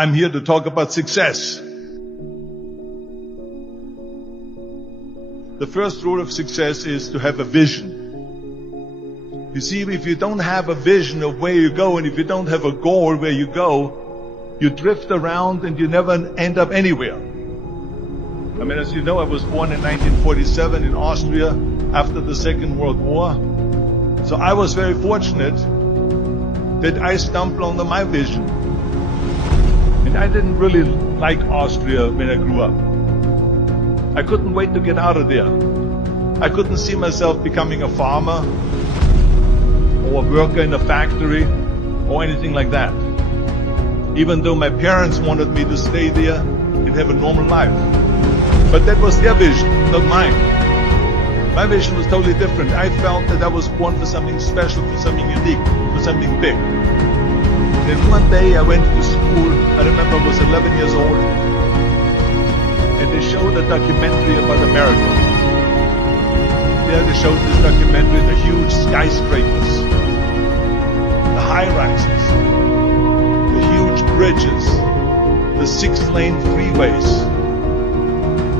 I'm here to talk about success. The first rule of success is to have a vision. You see, if you don't have a vision of where you go, and if you don't have a goal where you go, you drift around and you never end up anywhere. I mean, as you know, I was born in 1947 in Austria after the Second World War. So I was very fortunate that I stumbled onto my vision. And I didn't really like Austria when I grew up. I couldn't wait to get out of there. I couldn't see myself becoming a farmer or a worker in a factory or anything like that. Even though my parents wanted me to stay there and have a normal life. But that was their vision, not mine. My vision was totally different. I felt that I was born for something special, for something unique, for something big. Then one day I went to school. I remember I was 11 years old. And they showed a documentary about America. There they showed this documentary, the huge skyscrapers, the high-rises, the huge bridges, the 6-lane freeways,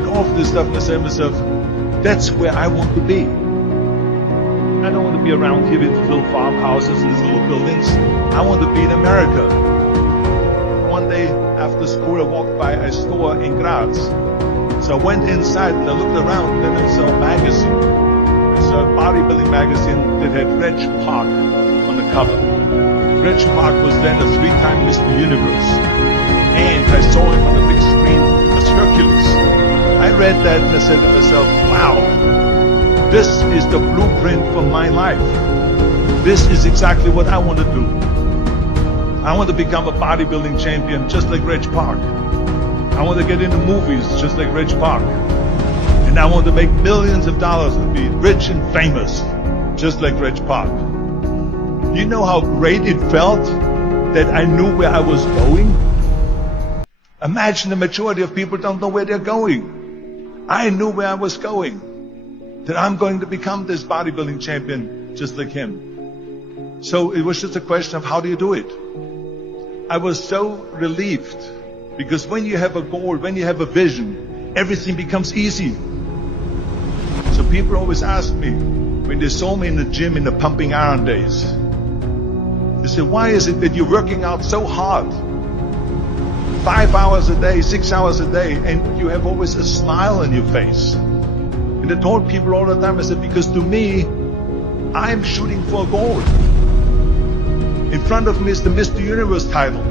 and all of this stuff. And I said to myself, that's where I want to be. I don't want to be around here with little farmhouses and these little buildings. I want to be in America. One day after school, I walked by a store in Graz. So I went inside and I looked around, and then I saw a magazine. I saw a bodybuilding magazine that had Reg Park on the cover. Reg Park was then a 3-time Mr. Universe. And I saw him on the big screen as Hercules. I read that and I said to myself, wow, this is the blueprint for my life. This is exactly what I want to do. I want to become a bodybuilding champion just like Reg Park. I want to get into movies just like Reg Park. And I want to make millions of dollars and be rich and famous just like Reg Park. You know how great it felt that I knew where I was going? Imagine the majority of people don't know where they're going. I knew where I was going. That I'm going to become this bodybuilding champion just like him. So it was just a question of how do you do it? I was so relieved because when you have a goal, when you have a vision, everything becomes easy. So people always ask me, when they saw me in the gym in the pumping iron days, they said, why is it that you're working out so hard? 5 hours a day, 6 hours a day, and you have always a smile on your face. And I told people all the time, I said, because to me, I'm shooting for a goal. In front of me is the Mr. Universe title.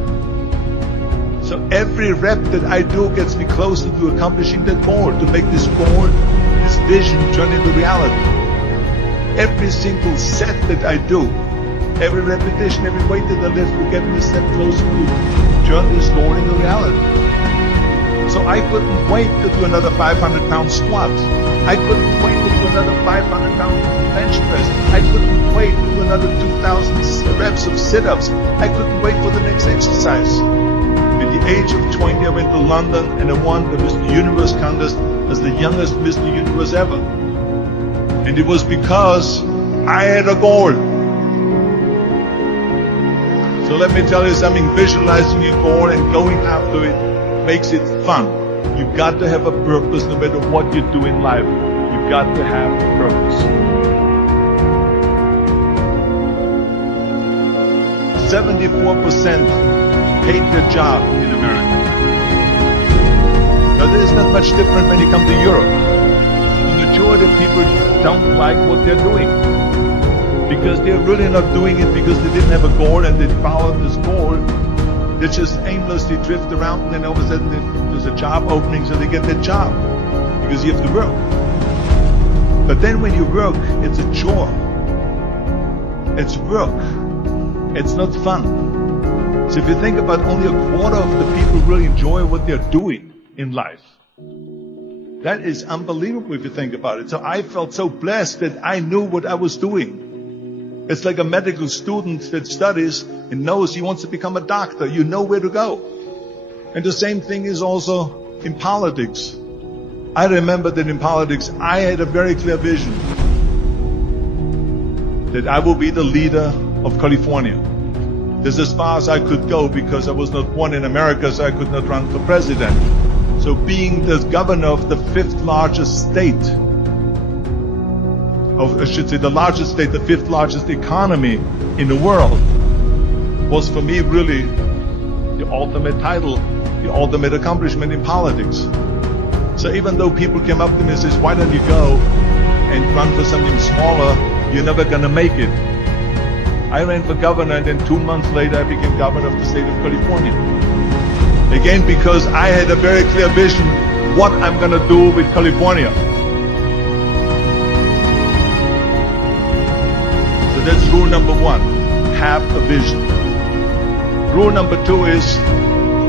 So every rep that I do gets me closer to accomplishing that goal, to make this goal, this vision turn into reality. Every single set that I do, every repetition, every weight that I lift will get me a step closer to turn this goal into reality. So I couldn't wait to do another 500-pound squat. I couldn't wait to do another 500-pound bench press. I couldn't wait to do another 2,000 reps of sit-ups. I couldn't wait for the next exercise. At the age of 20, I went to London and I won the Mr. Universe contest as the youngest Mr. Universe ever. And it was because I had a goal. So let me tell you something, visualizing your goal and going after it makes it fun. You've got to have a purpose no matter what you do in life. You've got to have a purpose. 74% hate their job in America. Now this is not much different when you come to Europe. The majority of people don't like what they're doing. Because they're really not doing it because they didn't have a goal and they followed this goal. They just aimlessly drift around and then all of a sudden there's a job opening so they get that job. Because you have to work. But then when you work, it's a chore. It's work. It's not fun. So if you think about only a quarter of the people really enjoy what they're doing in life. That is unbelievable if you think about it. So I felt so blessed that I knew what I was doing. It's like a medical student that studies and knows he wants to become a doctor. You know where to go. And the same thing is also in politics. I remember that in politics, I had a very clear vision that I will be the leader of California. This is as far as I could go because I was not born in America, so I could not run for president. So being the governor of the fifth largest state, I should say the largest state, the fifth largest economy in the world, was for me really the ultimate title, the ultimate accomplishment in politics. So even though people came up to me and says, why don't you go and run for something smaller, you're never gonna make it. I ran for governor, and then 2 months later I became governor of the state of California. Again, because I had a very clear vision what I'm gonna do with California. So that's rule number 1, have a vision. Rule number 2 is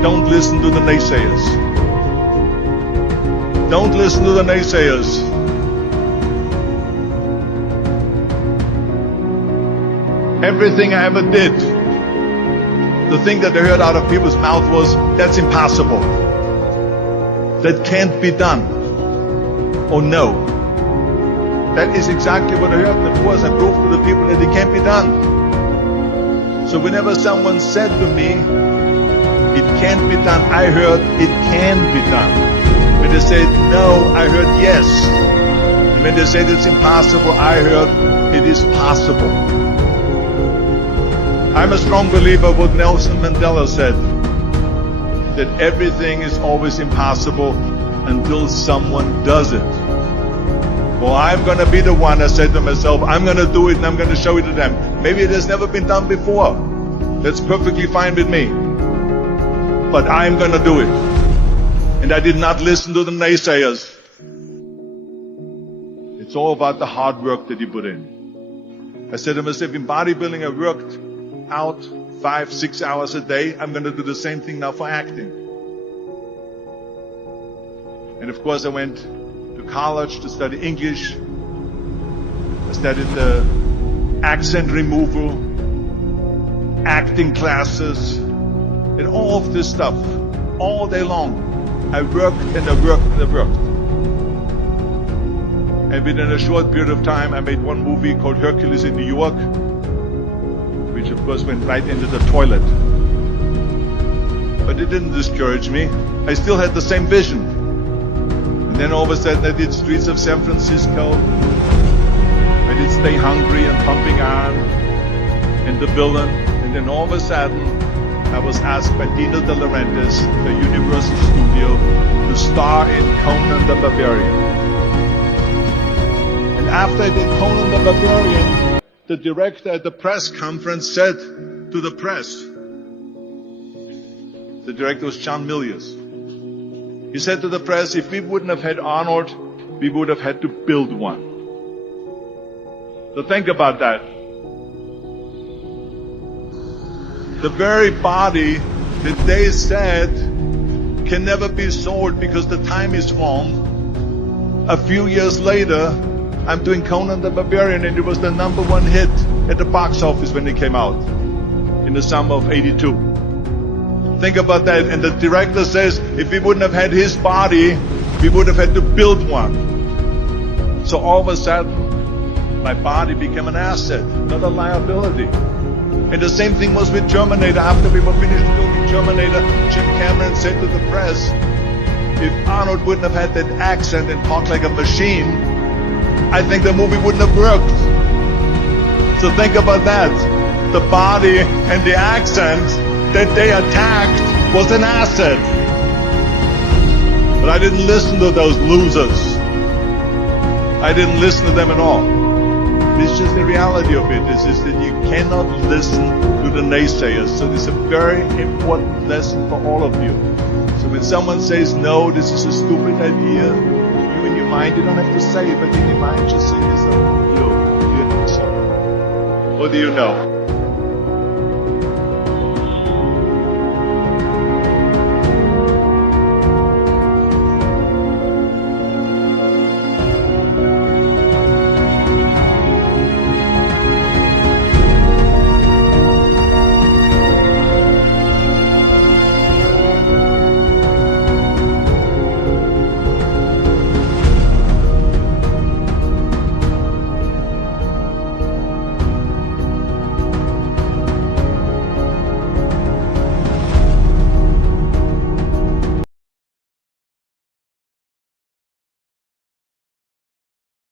don't listen to the naysayers. Don't listen to the naysayers. Everything I ever did, the thing that I heard out of people's mouth was, that's impossible. That can't be done. Or no. That is exactly what I heard, and of course I proved to the people that it can't be done. So whenever someone said to me, it can't be done, I heard, it can be done. When they said no, I heard yes. And when they said it's impossible, I heard it is possible. I'm a strong believer of what Nelson Mandela said, that everything is always impossible until someone does it. Well, I'm going to be the one, I said to myself, I'm going to do it and I'm going to show it to them. Maybe it has never been done before. That's perfectly fine with me. But I'm going to do it. And I did not listen to the naysayers. It's all about the hard work that you put in. I said to myself, in bodybuilding I worked out 5-6 hours a day. I'm going to do the same thing now for acting. And of course I went to college to study English. I studied the accent removal, acting classes, and all of this stuff all day long. I worked and I worked and I worked. And within a short period of time I made one movie called Hercules in New York, which of course went right into the toilet. But it didn't discourage me. I still had the same vision. And then all of a sudden I did Streets of San Francisco. I did Stay Hungry and Pumping Iron and The Villain. And then all of a sudden I was asked by Dino De Laurentiis, the Universal Studio, to star in Conan the Barbarian. And after I did Conan the Barbarian, the director at the press conference said to the press, the director was John Milius. He said to the press, if we wouldn't have had Arnold, we would have had to build one. So think about that. The very body that they said can never be sold because the time is wrong. A few years later, I'm doing Conan the Barbarian, and it was the #1 hit at the box office when it came out in the summer of '82. Think about that. And the director says, if we wouldn't have had his body, we would have had to build one. So all of a sudden, my body became an asset, not a liability. And the same thing was with Terminator. After we were finished filming Terminator, Jim Cameron said to the press, if Arnold wouldn't have had that accent and talked like a machine, I think the movie wouldn't have worked. So think about that. The body and the accent that they attacked was an asset. But I didn't listen to those losers. I didn't listen to them at all. It's just the reality of it is that you cannot listen to the naysayers. So this is a very important lesson for all of you. So when someone says, no, this is a stupid idea, you in your mind, you don't have to say it, but in your mind just say this, you think so. What do you know?